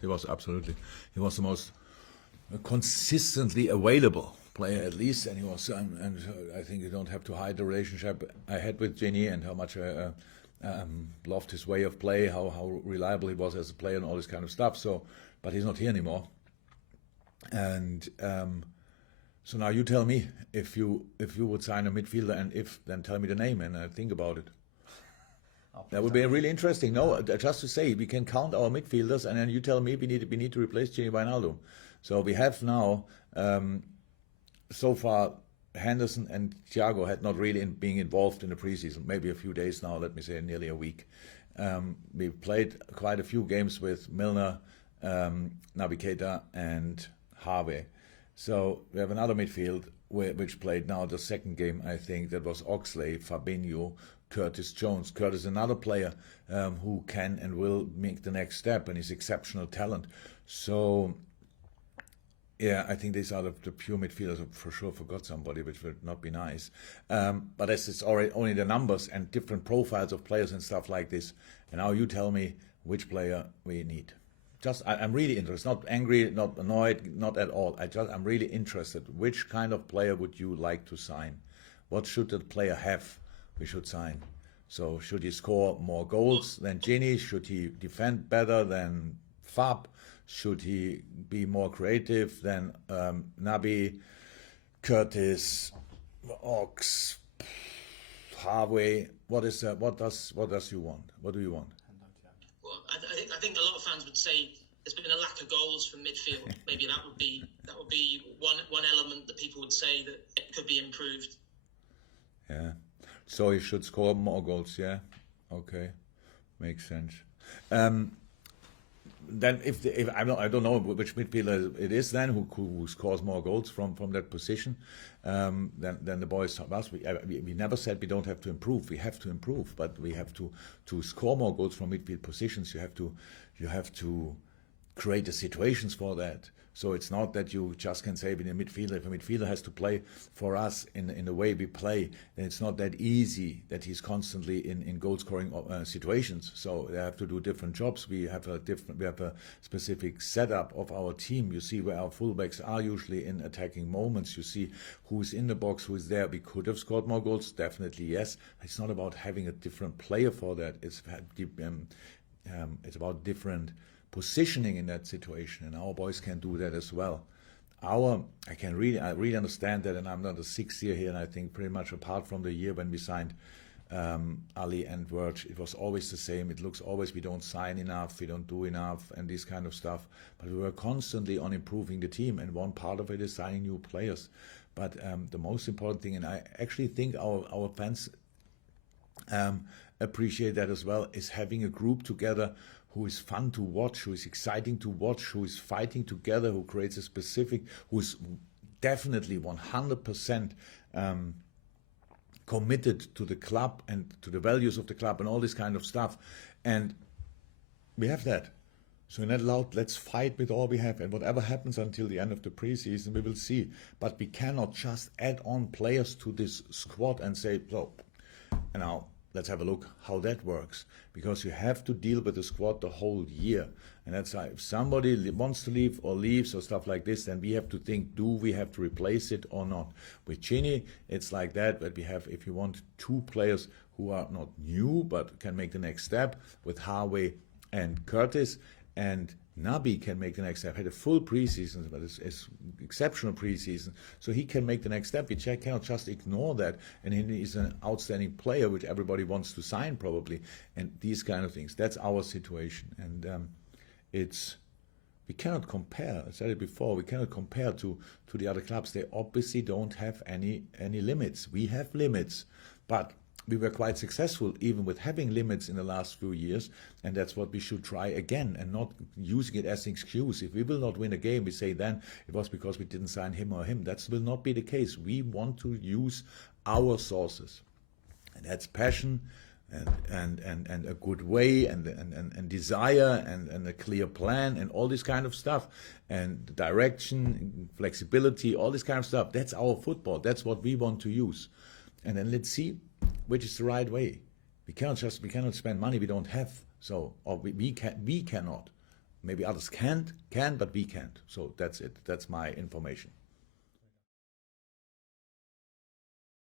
He was absolutely. He was the most consistently available player, at least, and he was. And I think you don't have to hide the relationship I had with Gini and how much I loved his way of play, how reliable he was as a player, and all this kind of stuff. So, but he's not here anymore. And so now you tell me if you would sign a midfielder, and if, then tell me the name and I think about it. That would be really interesting. No, just to say, we can count our midfielders, and then you tell me we need to replace Gini Wijnaldum. So we have now, so far, Henderson and Thiago had not really being involved in the preseason. Maybe a few days now. Let me say nearly a week. We played quite a few games with Milner, Naby Keita, and Harvey. So we have another midfield which played now the second game. I think that was Oxlade, Fabinho, Curtis Jones. Curtis, another player who can and will make the next step, and he's exceptional talent. So, yeah, I think these are the pure midfielders. I for sure forgot somebody, which would not be nice. But as it's already only the numbers and different profiles of players and stuff like this. And now you tell me which player we need. I'm really interested. Not angry, not annoyed, not at all. I'm really interested. Which kind of player would you like to sign? What should the player have? We should sign. So should he score more goals than Gini? Should he defend better than Fab? Should he be more creative than Naby, Curtis, Ox, Harvey? What does you want? What do you want? Well, I think a lot of fans would say there's been a lack of goals from midfield. Maybe that would be one element that people would say that it could be improved. Yeah. So he should score more goals, yeah? Okay, makes sense. Then if I don't know which midfielder it is then who scores more goals from that position, then the boys tell us we never said we don't have to improve. We have to improve, but we have to score more goals from midfield positions. You have to create the situations for that. So it's not that you just can say being a midfielder. If a midfielder has to play for us in the way we play, then it's not that easy that he's constantly in goal-scoring situations. So they have to do different jobs. We have a specific setup of our team. You see where our fullbacks are usually in attacking moments. You see who's in the box, who's there. We could have scored more goals, definitely yes. It's not about having a different player for that. It's about different positioning in that situation, and our boys can do that as well. I really understand that, and I'm not the sixth year here, and I think pretty much apart from the year when we signed Ali and Verge, it was always the same. It looks always we don't sign enough, we don't do enough, and this kind of stuff. But we were constantly on improving the team, and one part of it is signing new players. But the most important thing, and I actually think our fans appreciate that as well, is having a group together who is fun to watch, who is exciting to watch, who is fighting together, who creates a specific, who is definitely 100% committed to the club and to the values of the club and all this kind of stuff. And we have that. So in that loud, let's fight with all we have, and whatever happens until the end of the preseason, we will see. But we cannot just add on players to this squad and say, so, and now let's have a look how that works, because you have to deal with the squad the whole year. And that's why if somebody wants to leave or leaves or stuff like this, then we have to think, do we have to replace it or not? With Gini, it's like that we have, if you want, two players who are not new but can make the next step, with Harvey and Curtis, and Naby can make the next step. Had a full preseason, but it's exceptional preseason, so he can make the next step. We cannot just ignore that. And he's an outstanding player, which everybody wants to sign probably, and these kind of things. That's our situation, and we cannot compare. I said it before. We cannot compare to the other clubs. They obviously don't have any limits. We have limits, but we were quite successful even with having limits in the last few years, and that's what we should try again, and not using it as an excuse. If we will not win a game, we say then it was because we didn't sign him or him. That will not be the case. We want to use our sources, and that's passion and a good way and desire and a clear plan and all this kind of stuff, and direction, flexibility, all this kind of stuff. That's our football. That's what we want to use. And then let's see which is the right way. We cannot spend money we don't have. So, or we cannot. Maybe others can, but we can't. So that's it. That's my information.